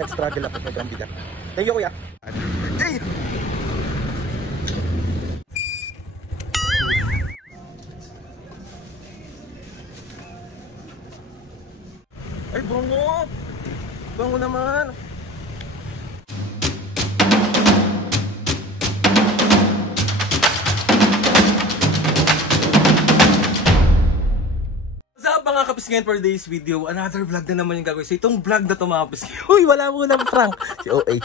nag-struggle ako sa bigat. Thank you, kuya. Hey! Ay, bango! Bango naman! Mga kapisngayon for today's video, another vlog na naman yung gagawin. So itong vlog na to mga kapisngayon, uy, wala mo lang prank si OA.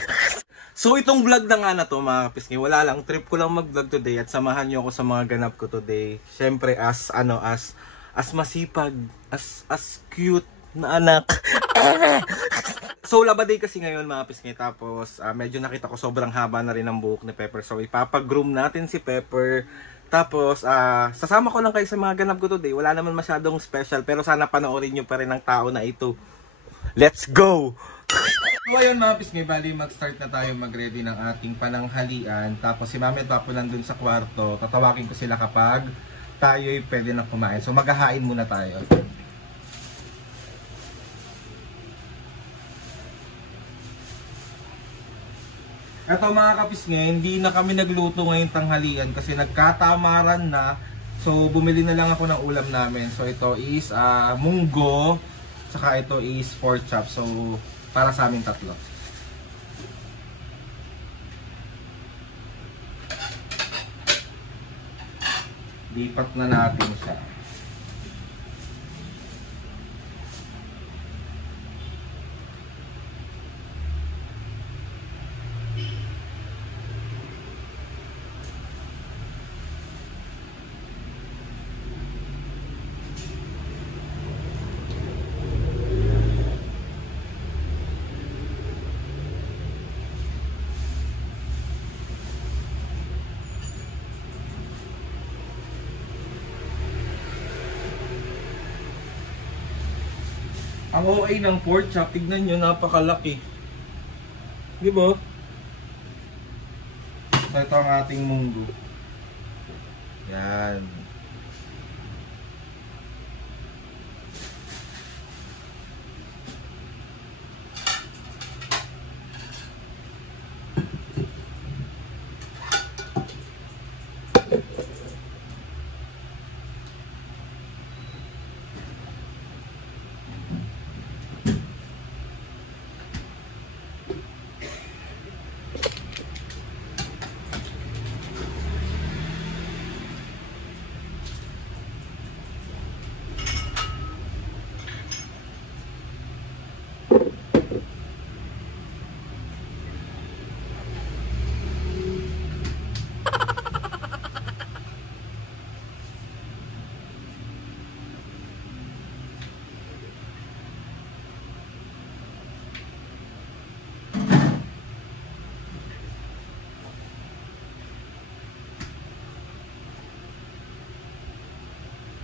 So itong vlog na nga na to mga kapisngayon, wala lang, trip ko lang mag vlog today at samahan nyo ako sa mga ganap ko today. Syempre as masipag, as cute na anak. So labaday kasi ngayon mga kapisngayon, tapos medyo nakita ko sobrang haba na rin ang buhok ni Pepper. So ipapag-groom natin si Pepper. Tapos, sasama ko lang kayo sa mga ganap ko today. Wala naman masyadong special, pero sana panoorin nyo pa rin ang tao na ito. Let's go! So ayun mga pisngay, bali mag-start na tayo mag-ready ng ating pananghalian. Tapos si Mami at Papo nandun sa kwarto. Tatawagin ko sila kapag tayo'y pwede na kumain. So maghahain muna tayo. Eto mga kapisngay, hindi na kami nagluto ngayong tanghalian kasi nagkatamaran na. So bumili na lang ako ng ulam namin. So ito is munggo, saka ito is pork chop. So para sa aming tatlo. Lipat na natin siya. Ang OA ng pork chop, tignan nyo, napakalaki. Di ba? So ito ang ating munggo. Yan.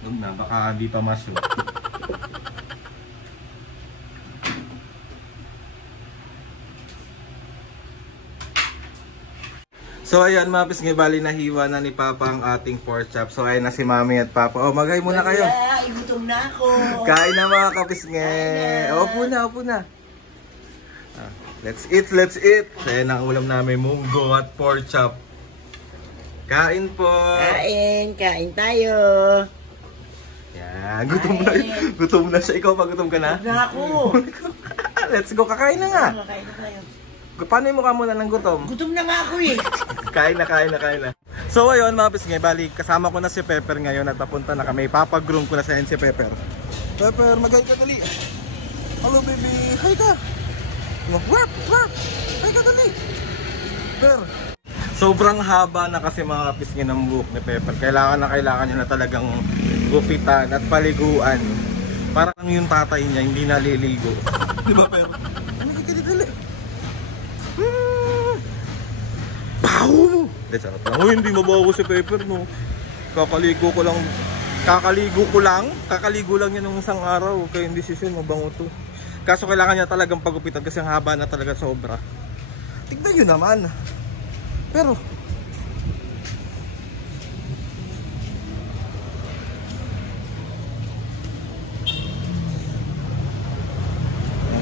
Huwag na, baka hindi pa masyo. So ayan mga pisngay, bali nahiwa na ni Papa ang ating pork chop. So ayan na si Mami at Papa. Oh, magay muna kayo. Gutom na ako. Kain na mga kapisngay. Opo na, opo na. Let's eat, let's eat. So ayan ang ulam namin, munggo at pork chop. Kain po. Kain tayo. Yan, gutom na siya. Ikaw pa gutom ka na? Gutom na ako. Let's go, kakain na nga. Kakain na tayo. Paano yung mukha muna ng gutom? Gutom na nga ako eh. Kain na. So ayun mga pisngay, bali kasama ko na si Pepper ngayon at papunta na kami. Papagroom ko na sa si Pepper. Pepper, magay ka dali. Hello baby, hi ka. Warp. Hi ka dali. Pepper. Sobrang haba na kasi mga pisngay ng buhok ni Pepper. Kailangan niya na talagang gupitan at paliguan. Parang yung tatay niya hindi naliligo. Di ba Pepper? Ano ka dali? Baho mo! Charot lang. Uy, hindi mabaho si Pepper no. Kakaligo lang yan ng isang araw. Kaya hindi siya mabango to. Kaso kailangan niya talagang pagupitan kasi ang haba na talaga sobra. Tignan nyo naman. Pero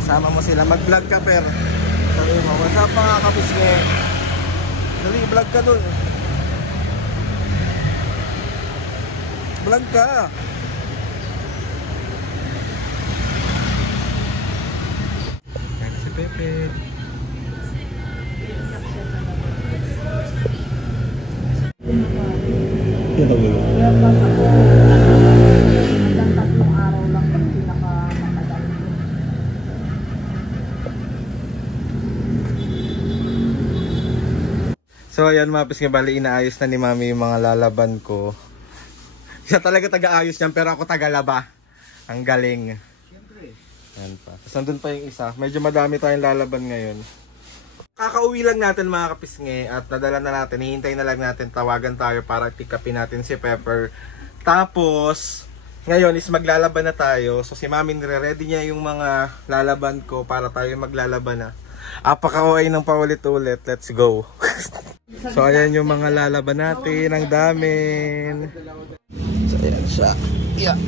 sama mo sila mag-vlog ka, Per. Sabi mo, what's up mga kapisngi? Dali, vlog ka dun. Vlog ka. Yan si Pepe. Kaya pag ako, hanggang 3 araw lang yung pinakamatagal. So ayan mga pisngi, bali inaayos na ni Mami yung mga lalaban ko. Siya talaga taga-ayos niyan pero ako taga-laba. Ang galing. Yan pa. Tapos nandun pa yung isa. Medyo madami tayong lalaban ngayon. Kakauwi lang natin mga kapisngi at nadala na natin. Hihintay na lang natin, tawagan tayo para pick upin natin si Pepper. Tapos ngayon is maglalaban na tayo. So si Mami nire-ready niya yung mga lalaban ko para tayo maglalaban na. Apaka-OA ng paulit-ulit. Let's go. So ayan yung mga lalaban natin. Ang damin. So ayan siya. Yeah.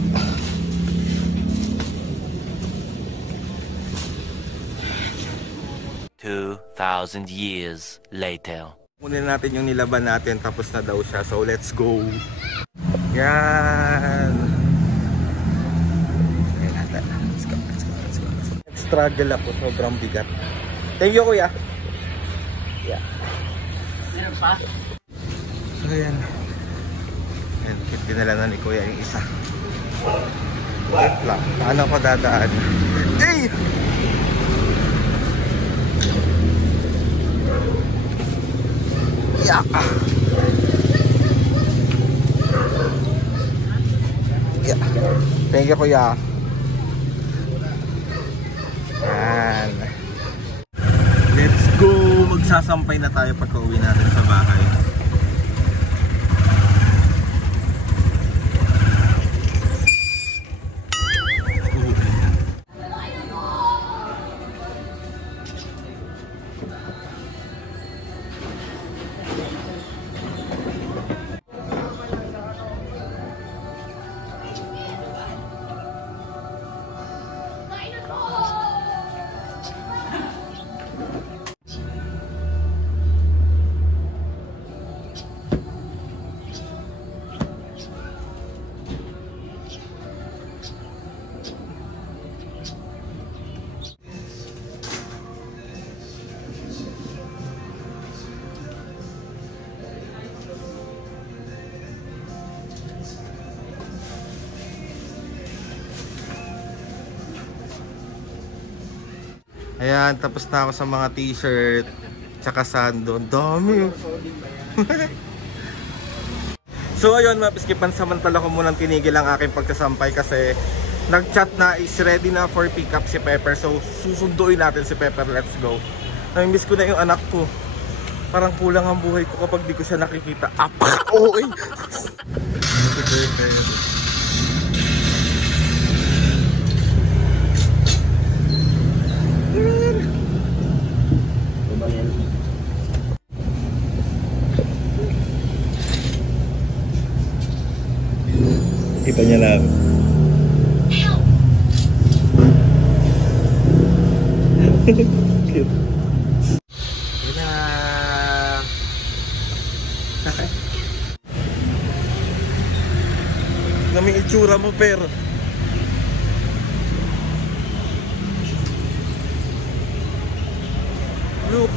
$2,000 years later. Kunin natin yung nilaban natin, tapos na daw siya. So let's go. Yan. Ayan natin. Let's go, let's go, let's go. Struggle ako, sobrang bigat. Thank you kuya. Yeah. So ayan. Ayan, dinala na ni kuya yung isa. Wait lang, paano ko dadaan? Hey! Yeah. Yeah. Thank you kuya. Yan. Let's go. Magsasampay na tayo pagka-uwi natin sa bahay. Ayan, tapos na ako sa mga t-shirt tsaka sando. Ang dami. So ayun mga piski, pansamantala ko munang tinigil ang aking pagkasampay kasi nag-chat na is ready na for pick up si Pepper. So susunduin natin si Pepper, let's go. Namimiss ko na yung anak ko. Parang kulang ang buhay ko kapag di ko siya nakikita. Apaka-OA. Kita niya lang. Cute. Yun na. Na may itsura mo, pero look.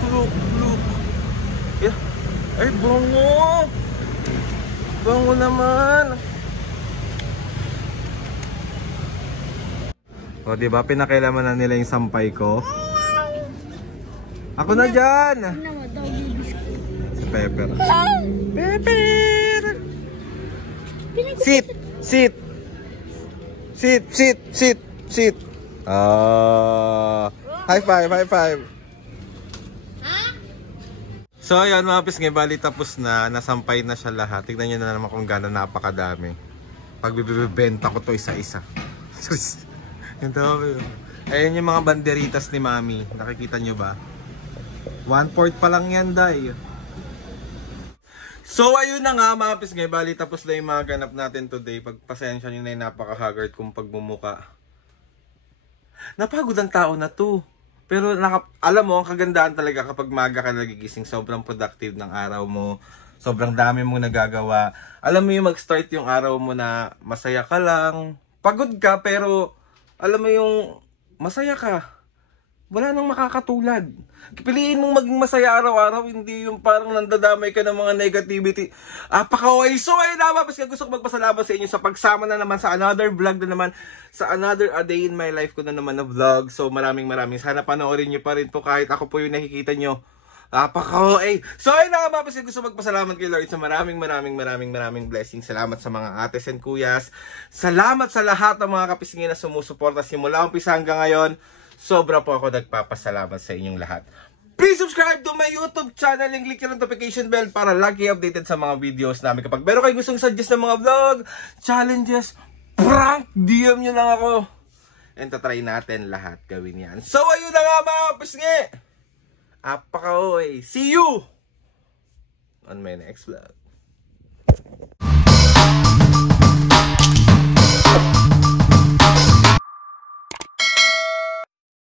Yeah. Ay, bango. Bango naman. O, diba? Pinakailaman na nila yung sampay ko. Ako na dyan! Si Pepper. Pepper! Sit! Sit! Sit! High five! So ayun mga pisngi, bali tapos na, nasampay na siya lahat. Tignan nyo na naman kung gano'n napakadami. Pag bibibenta ko to isa-isa. Yung dami. Ayan yung mga banderitas ni Mami. Nakikita nyo ba? 1/4 pa lang yan, day. So ayun na nga mga pisngi, bali tapos na yung mga ganap natin today. Pagpasensya nyo na yung napaka-haggard kong pagmumuka. Napagod ang tao na to. Pero alam mo, ang kagandahan talaga kapag maga ka nagigising, sobrang productive ng araw mo. Sobrang dami mong nagagawa. Alam mo yung mag-start yung araw mo na masaya ka lang. Pagod ka pero alam mo yung masaya ka. Wala nang makakatulad. Piliin mong maging masaya araw-araw, hindi yung parang nandadamay ka ng mga negativity. Apakaway. So ayun na, gusto ko magpasalamat sa inyo sa pagsama na naman sa another vlog na naman, sa another a day in my life ko na naman na vlog. So maraming sana panoorin nyo pa rin po kahit ako po yung nakikita nyo. Apakaway. So ayun na, gusto magpasalamat kay Lord sa maraming blessings. Salamat sa mga ates and kuyas. Salamat sa lahat ng mga kapisngin na sumusuporta simula umpisa hanggang ngayon. Sobra po ako nagpapasalamat sa inyong lahat. Please subscribe to my YouTube channel and click yung notification bell para lagi updated sa mga videos namin. Kapag meron kayo gustong suggest ng mga vlog, challenges, prank, DM nyo lang ako. And tatry natin lahat gawin yan. So ayun na nga mga pisngi. Apaka-oy. See you on my next vlog.